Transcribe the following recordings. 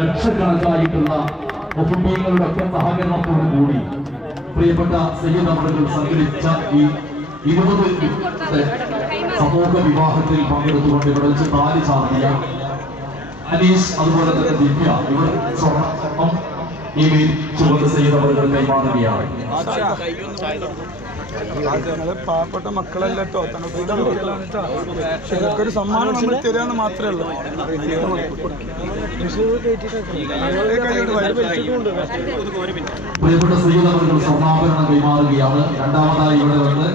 ലക്ഷക്കണക്കായിട്ടുള്ള കുടുംബങ്ങളുടെ ഒക്കെ സഹകരണത്തോടു കൂടി പ്രിയപ്പെട്ട സയ്യിദ് അമറുകൾ സംഘടിപ്പിച്ച ഈ ഇരുപത് സമൂഹ വിവാഹത്തിൽ പങ്കെടുത്തുകൊണ്ട് ഇവിടെ വെച്ച് താലി ചാർത്തിയ അനീഷ് അതുപോലെ തന്നെ ദിവ്യ ഇവർ സ്വർണം ഈ ചുവട് സയ്യിദ് അമറുകൾ കൈമാറുകയാണ്. ഞങ്ങൾ പാവപ്പെട്ട മക്കളല്ല കേട്ടോ തണുപ്പിന്റെ കുട്ടികളാണ് കേട്ടോ ഇതൊക്കെ ഒരു സമ്മാനം നമ്മൾ തരാന്ന് മാത്രമേ ഉള്ളൂ. പ്രിയപ്പെട്ട കൈമാറുകയാണ്. രണ്ടാമതായി ഇവിടെ വന്ന്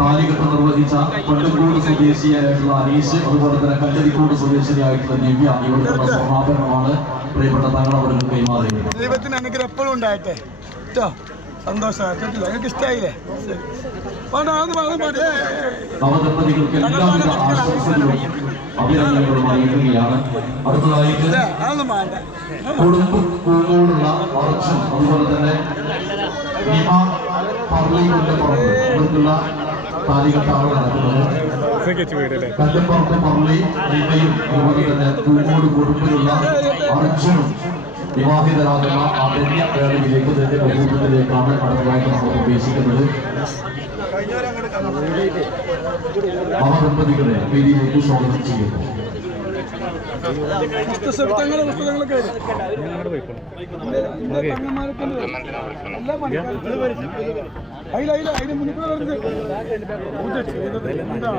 താലികെട്ട് നിർവഹിച്ച പട്ടുംകൂട് സ്വദേശിയായിട്ടുള്ള അനീഷ് അതുപോലെ തന്നെ കല്ലരിക്കൂട് സ്വദേശിയായിട്ടുള്ള ദിവ്യ ഇവിടുത്തെ സമാപനമാണ് പ്രിയപ്പെട്ട തങ്ങളവർക്ക് കൈമാറിയത്. ദൈവത്തിന് അനുഗ്രഹം എപ്പോഴും ഉണ്ടാകട്ടെ. കേട്ടോ നിങ്ങൾക്ക് ഇഷ്ടമായില്ലേ. വേണ്ട, അഭിനന്ദനങ്ങളും അറിയിക്കുകയാണ്. അടുത്തതായിട്ട് വളർച്ചം അതുപോലെ തന്നെ നിമ പള്ളികളുടെ പുറത്ത് ഇവർക്കുള്ള താലികെട്ടാണ് നടക്കുന്നത്. കല്ലപ്പുറത്ത് പള്ളി നിമയും അതുപോലെ തന്നെ പൂങ്ങോട് കുടുംബത്തിലുള്ള അർജുനും വിവാഹിതരാകുന്ന ആ ധന്യ വേളയിലേക്ക് തന്നെ കുടുംബത്തിലേക്കാണ് അടുത്തതായിട്ട് നമ്മൾ പ്രവേശിക്കുന്നത്. നവദമ്പതികളെ പിരിയിലേക്ക് സ്വാഗതം ചെയ്യുന്നു. പുസ്തകങ്ങളൊക്കെ അതിന്. പൂജ ചെയ്തത് എന്താ?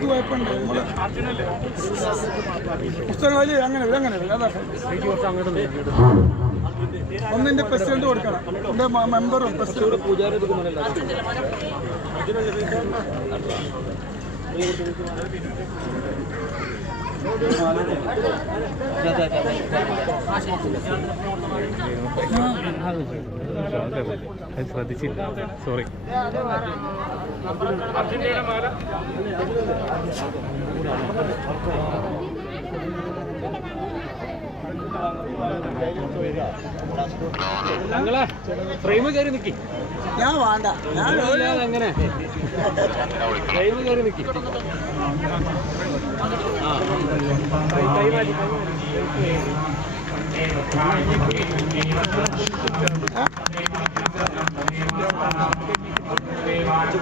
കുഴപ്പമുണ്ട്? നമ്മൾ അങ്ങനെ അങ്ങനെ. ഒന്നിന്റെ പ്രസിഡന്റ് കൊടുക്കണം എന്റെ മെമ്പറും പ്രസിഡന്റും ശ്രദ്ധിച്ചില്ല. സോറി ഞങ്ങളെ ഫ്രെയിം കയറി നിക്കി. ഞാൻ വേണ്ട. ഞാൻ അങ്ങനെ. ഫ്രെയിം കയറി നിക്കി. ആ കൈ കൈ മാറ്റി കൈ മാറ്റി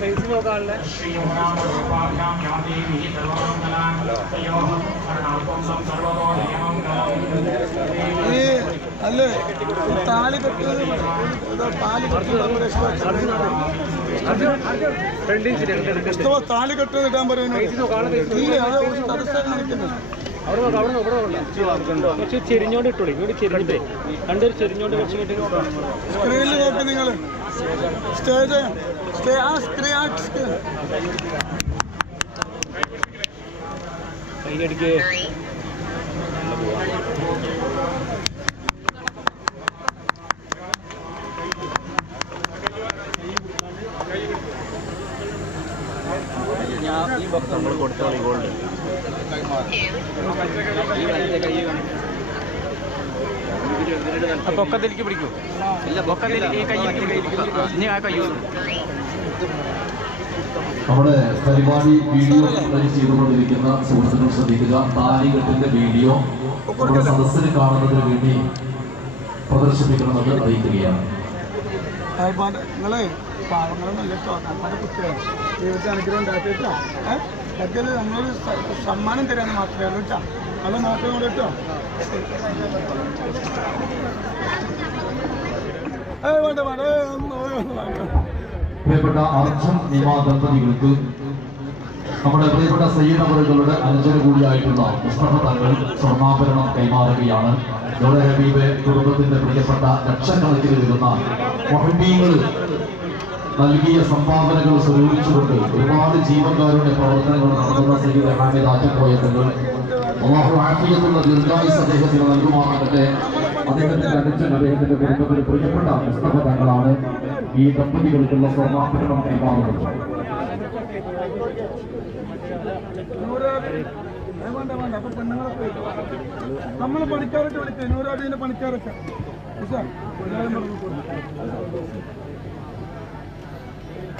ഫേസ് നോക്കാനുള്ള ഈ അല്ലേ താലി കെട്ടുന്നത് ഇതാ താലി കെട്ടുന്നത് ഇടാൻ പറയുന്നു ഇല്ല അത് ഒരു തടസ്സം കാണിക്കുന്നത് അവിടെ നോക്കാം അവിടെ നോക്കാം അവിടെ കുറച്ച് ചെരിഞ്ഞോണ്ട് ഇട്ടോളി ഇങ്ങോട്ട് ചെരിഞ്ഞിട്ടേ രണ്ടൊരു ചെരിഞ്ഞോണ്ട് കുറച്ച് ഇങ്ങോട്ട് സ്ക്രീനിൽ നോക്കി നിങ്ങൾ സ്റ്റേജ് സ്റ്റേ ആ സ്ക്രീൻ ആ ഈ കൈയടിക്ക് നമ്മൾ കൊടുത്തോളി ഗോൾഡ് പൊക്കത്തിലേക്ക് പിടിക്കൂ ഇല്ല പൊക്കത്തിലേക്ക് ഈ കയ്യിലേക്ക് ഇനി ആ കയ്യൂ നമ്മുടെ പരിപാടി വീഡിയോ ചെയ്തുകൊണ്ടിരിക്കുന്ന സുഹൃത്തുക്കൾ ശ്രദ്ധിക്കുക. താലികെട്ടിന്റെ വീഡിയോ നമ്മുടെ സദസ്സിന് കാണുന്നതിന് വേണ്ടി പ്രദർശിപ്പിക്കണമെന്ന് അറിയിക്കുകയാണ്. നല്ല നമ്മൾ സമ്മാനം തരാന്ന് മാത്രമേ ഉള്ളൂ അത് മാത്രമേ ഉള്ളൂ കേട്ടോ. വേണ്ട വേണ്ട. പ്രിയപ്പെട്ട അർജുൻ നിമ ദമ്പതികൾക്ക് നമ്മുടെ പ്രിയപ്പെട്ട സയ്യിദ് അവറുകളുടെ അനുജന കൂടിയായിട്ടുള്ള മുസ്തഫ തങ്ങൾ സ്വർണാഭരണം കൈമാറുകയാണ്. നമ്മുടെ കുടുംബത്തിന്റെ പ്രിയപ്പെട്ട ലക്ഷക്കണക്കിന് വരുന്ന മൊഹബീങ്ങൾ നൽകിയ സംഭാവനകൾ സ്വരൂപിച്ചുകൊണ്ട് ഒരുപാട് ജീവകാരുടെ പ്രവർത്തനങ്ങൾ നടത്തുന്ന സയ്യിദ് ഹാമിദ് ആറ്റക്കോയ തങ്ങൾ ദീർഘായുസ് അദ്ദേഹത്തിന് നൽകുമാറാകട്ടെ. അദ്ദേഹത്തിന്റെ അനുജൻ അദ്ദേഹത്തിന്റെ കുടുംബത്തിന് പ്രിയപ്പെട്ട മുസ്തഫ തങ്ങളാണ് ഈ ദമ്പതികൾക്കുള്ള സ്വർണാഭരണം കൈമാറുന്നത് നമ്മൾ പണിക്കാരൊക്കെ വിളിക്കുക നൂറാബിന്റെ പണിക്കാരൊക്കെ ഉഷാ, എല്ലാവരും പറഞ്ഞു കൊടുക്കും. ഇല്ല.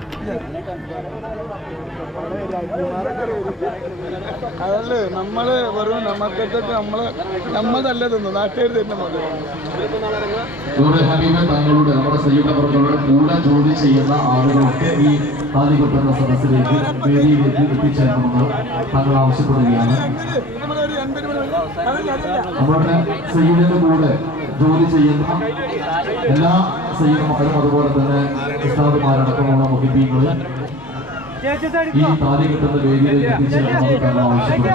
അതല്ലേ നമ്മൾ വെറും നമ്മക്കത്തെ നമ്മൾ നമ്മളല്ല തിന്നു നാട്ടുകാർ തന്നെ മതി തങ്ങളുടെ നമ്മുടെ സയ്യിദവർഗങ്ങളുടെ കൂടെ ജോലി ചെയ്യുന്ന ആളുകളൊക്കെ ഈ കെട്ടുന്ന സദസ്സിലേക്ക് വേദിയിലേക്ക് എത്തിച്ചേരണമെന്ന് തങ്ങൾ ആവശ്യപ്പെടുകയാണ്. നമ്മുടെ സയ്യിദിന്റെ കൂടെ ജോലി ചെയ്യുന്ന എല്ലാ സയ്യിദന്മാരും അതുപോലെ തന്നെ ഉസ്താദുമാരടക്കമുള്ള മുഹിബീങ്ങൾ ഈ താലി കിട്ടുന്ന വേദിയിലേക്ക് എത്തിച്ചേരണമെന്ന് തങ്ങൾ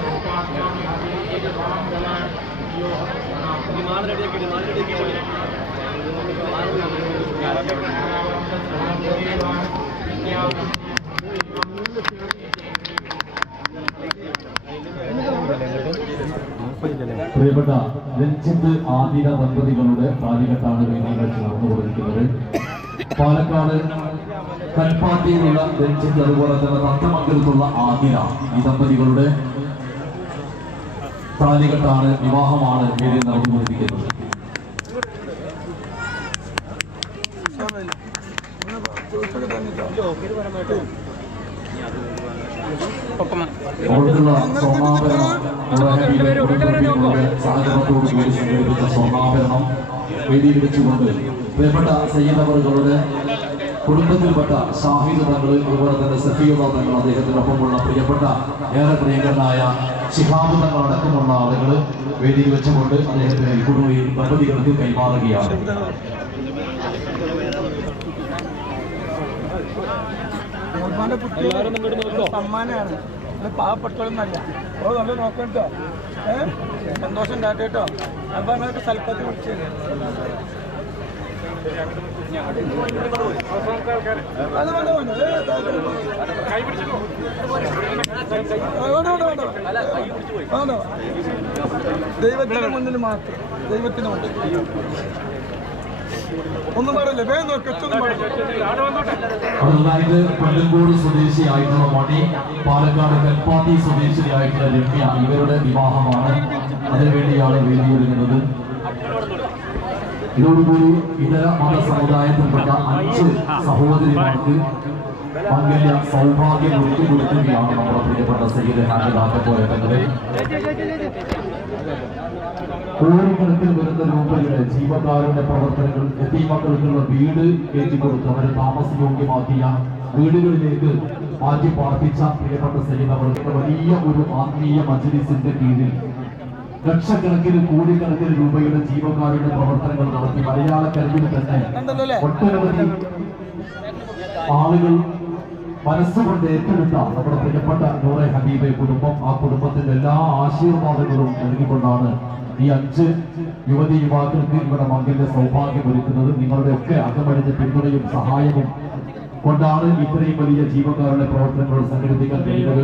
പ്രിയപ്പെട്ട രഞ്ജിത്ത് ആതിര ദമ്പതികളുടെ താലികെട്ടാണ് വേദിയിൽ നടന്നു നടന്നുകൊണ്ടിരിക്കുന്നത്. പാലക്കാട് കൽപ്പാത്തിയിലുള്ള രഞ്ജിത്ത് അതുപോലെ തന്നെ തത്തമംഗലത്തുള്ള ആതിര ഈ ദമ്പതികളുടെ താലികെട്ടാണ് വിവാഹമാണ് വേദിയിൽ നടന്നുകൊണ്ടിരിക്കുന്നത്. അവർക്കുള്ള സ്വർണാഭരണം വേദിയിൽ വെച്ചുകൊണ്ട് പ്രിയപ്പെട്ട സയ്യിദവറുകളുടെ കുടുംബത്തിൽപ്പെട്ട ഷാഹിദ് തങ്ങൾ അതുപോലെ തന്നെ സഫീദ തങ്ങൾ അദ്ദേഹത്തിനൊപ്പമുള്ള പ്രിയപ്പെട്ട ഏറെ പ്രിയങ്കരനായ ശിഹാബ് തങ്ങൾ അടക്കമുള്ള ആളുകൾ വേദിയിൽ വെച്ചുകൊണ്ട് അദ്ദേഹത്തിന് ഈ കുടുംബ ഈ ദമ്പതികൾക്ക് കൈമാറുകയാണ് സമ്മാനമാണ്. പാവപ്പെട്ടവരൊന്നല്ല സന്തോഷം ഉണ്ടാകട്ടെ കേട്ടോ. അപ്പൊ അങ്ങനൊക്കെ സ്ഥലപ്പത്തി വിളിച്ചത്. അത് വേണ്ട വേണ്ട ഏ, ആ, വേണ്ട വേണ്ട വേണ്ട വേണ്ട ദൈവത്തിന് മുന്നിൽ മാത്രം. ദൈവത്തിന് മുന്നിൽ. ഒന്നും പറയില്ല വേഗം അതായത് പള്ളിക്കോട് സ്വദേശിയായിട്ടുള്ള മണി പാലക്കാട് കൽപ്പാത്തി സ്വദേശിയായിട്ടുള്ള രമ്യ ഇവരുടെ വിവാഹമാണ്. അതിനുവേണ്ടിയാണ് വേദിയൊരുങ്ങുന്നത്. ഇതോടുകൂടി ഇതര മത സമുദായത്തിൽപ്പെട്ട അഞ്ച് സഹോദരിമാർക്ക് മംഗല്യ സൗഭാഗ്യം ഒരുക്കി കൊടുക്കുകയാണ് നമ്മുടെ പ്രിയപ്പെട്ട സയ്യിദ് ഹാജി ആക്കപ്പോയ തങ്ങളെ കോടിക്കണക്കിൽ വരുന്ന രൂപയുടെ ജീവകാരുടെ പ്രവർത്തനങ്ങൾ എത്തിമക്കൾക്കുള്ള വീട് കയറ്റിക്കൊടുത്ത് അവരെ താമസയോഗ്യമാക്കിയ വീടുകളിലേക്ക് മാറ്റി പാർപ്പിച്ച പ്രിയപ്പെട്ട അവർക്ക് വലിയ ഒരു ആത്മീയ മജ്ലിസിന്റെ കീഴിൽ ലക്ഷക്കണക്കിന് കോടിക്കണക്കിന് രൂപയുടെ ജീവകാരുടെ പ്രവർത്തനങ്ങൾ നടത്തി മലയാളക്കരയിൽ തന്നെ ഒട്ടനവധി ആളുകൾ മനസ്സുകൊണ്ട് ഏറ്റെടുത്ത നമ്മുടെ പ്രിയപ്പെട്ട നൂറെ ഹബീബെ കുടുംബം ആ കുടുംബത്തിന്റെ എല്ലാ ആശീർവാദങ്ങളും നൽകിക്കൊണ്ടാണ് ഈ അഞ്ച് യുവതി യുവാക്കൾക്ക് ഇവിടെ മകന്റെ സൗഭാഗ്യം ഒരുക്കുന്നത്. നിങ്ങളുടെ ഒക്കെ അകമഴിഞ്ഞ പിന്തുണയും സഹായവും കൊണ്ടാണ് ഇത്രയും വലിയ ജീവക്കാരുടെ പ്രവർത്തനങ്ങൾ സംഘടിപ്പിക്കാൻ കഴിയുന്നത്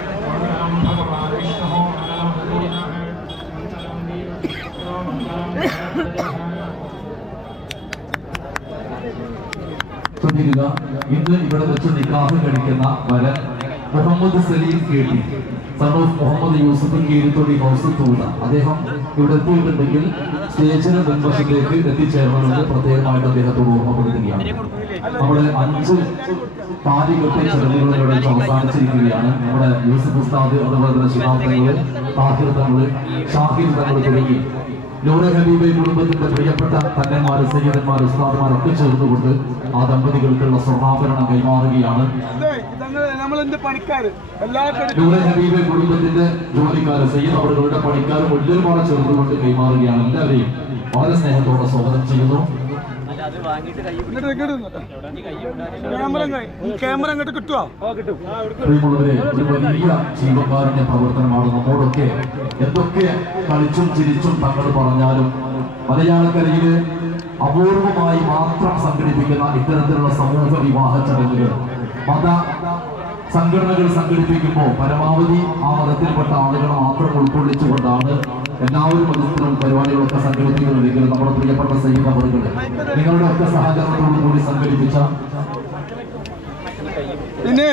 ഇന്ന് ഇവിടെ വെച്ച് നിക്കാഹ് കഴിക്കുന്ന വരൻ മുഹമ്മദ് സലീം കേട്ടി. ഓഫ് മുഹമ്മദ് യൂസഫ് കീരിത്തൊടി ഹൗസ് തൂണ അദ്ദേഹം ഇവിടെ എത്തിയിട്ടുണ്ടെങ്കിൽ സ്റ്റേജിന് മുൻവശത്തേക്ക് എത്തിച്ചേരണമെന്ന് പ്രത്യേകമായിട്ട് അദ്ദേഹത്തോട് ഓർമ്മപ്പെടുത്തുകയാണ് നമ്മുടെ അഞ്ച് താലികെട്ട് ചടങ്ങുകൾ ഇവിടെ അവസാനിച്ചിരിക്കുകയാണ്. നമ്മുടെ യൂസഫ് ഉസ്താദ് അതുപോലെ തന്നെ ശിഹാബ് തങ്ങൾ താഹിർ തങ്ങൾ ഷാഹിർ തങ്ങൾ തുടങ്ങി. നൂറെ ഹബീബെ കുടുംബത്തിന്റെ പ്രിയപ്പെട്ട തന്നെമാർ സയ്യിദന്മാർ ഉസ്താദ്മാരൊക്കെ ചേർന്നുകൊണ്ട് ആ ദമ്പതികൾക്കുള്ള സ്വർണാഭരണം കൈമാറുകയാണ് നൂറെ ഹബീബെ കുടുംബത്തിന്റെ ജോലിക്കാർ സയ്യിദ് അവരുടെ പണിക്കാർ മുല്ലൽമാരെ ചേർന്നുകൊണ്ട് കൈമാറുകയാണ് എല്ലാവരെയും വളരെ സ്നേഹത്തോടെ സ്വാഗതം ചെയ്യുന്നു. ക്യാമറ അങ്ങോട്ട് കിട്ടുമോ ജീവകാരുണ്യ പ്രവർത്തനമാണ് നമ്മോടൊക്കെ എന്തൊക്കെ കളിച്ചും ചിരിച്ചും തങ്ങൾ പറഞ്ഞാലും മലയാളക്കരയിൽ അപൂർവമായി മാത്രം സംഘടിപ്പിക്കുന്ന ഇത്തരത്തിലുള്ള സമൂഹ വിവാഹ ചടങ്ങുകൾ. മത സംഘടനകൾ സംഘടിപ്പിക്കുമ്പോൾ പരമാവധി ആ മതത്തിൽപ്പെട്ട ആളുകൾ മാത്രം ഉൾക്കൊള്ളിച്ചുകൊണ്ടാണ് എല്ലാവരും മതത്തിലും പരിപാടികളൊക്കെ സംഘടിപ്പിക്കുന്നുണ്ടെങ്കിൽ നമ്മുടെ പ്രിയപ്പെട്ട സൈനിക അവറുകൾ നിങ്ങളുടെ ഒക്കെ സഹകരണത്തോടു കൂടി സംഘടിപ്പിച്ച പിന്നെ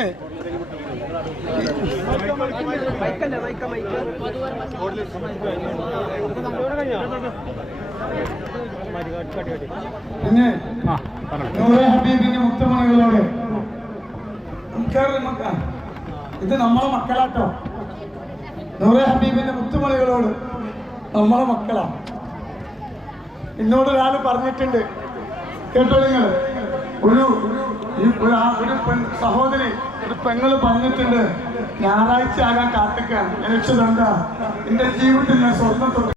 പിന്നെ നൂറെ ഹബീബിന്റെ ഇത് നമ്മളെ മക്കളാട്ടോ. നൂറെ ഹബീബിന്റെ മുത്തുമണികളോട് നമ്മളെ മക്കളാ എന്നോട് പറഞ്ഞിട്ടുണ്ട്. കേട്ടോ നിങ്ങൾ? ഒരു ഒരു പെൺ സഹോദരി ഒരു പെങ്ങൾ പറഞ്ഞിട്ടുണ്ട്. ഞായറാഴ്ച ആകാൻ കാത്തിക്കാൻ ലക്ഷ്യതെന്താ എന്റെ ജീവിതത്തിൽ ഞാൻ സ്വർണം തൊട്ട്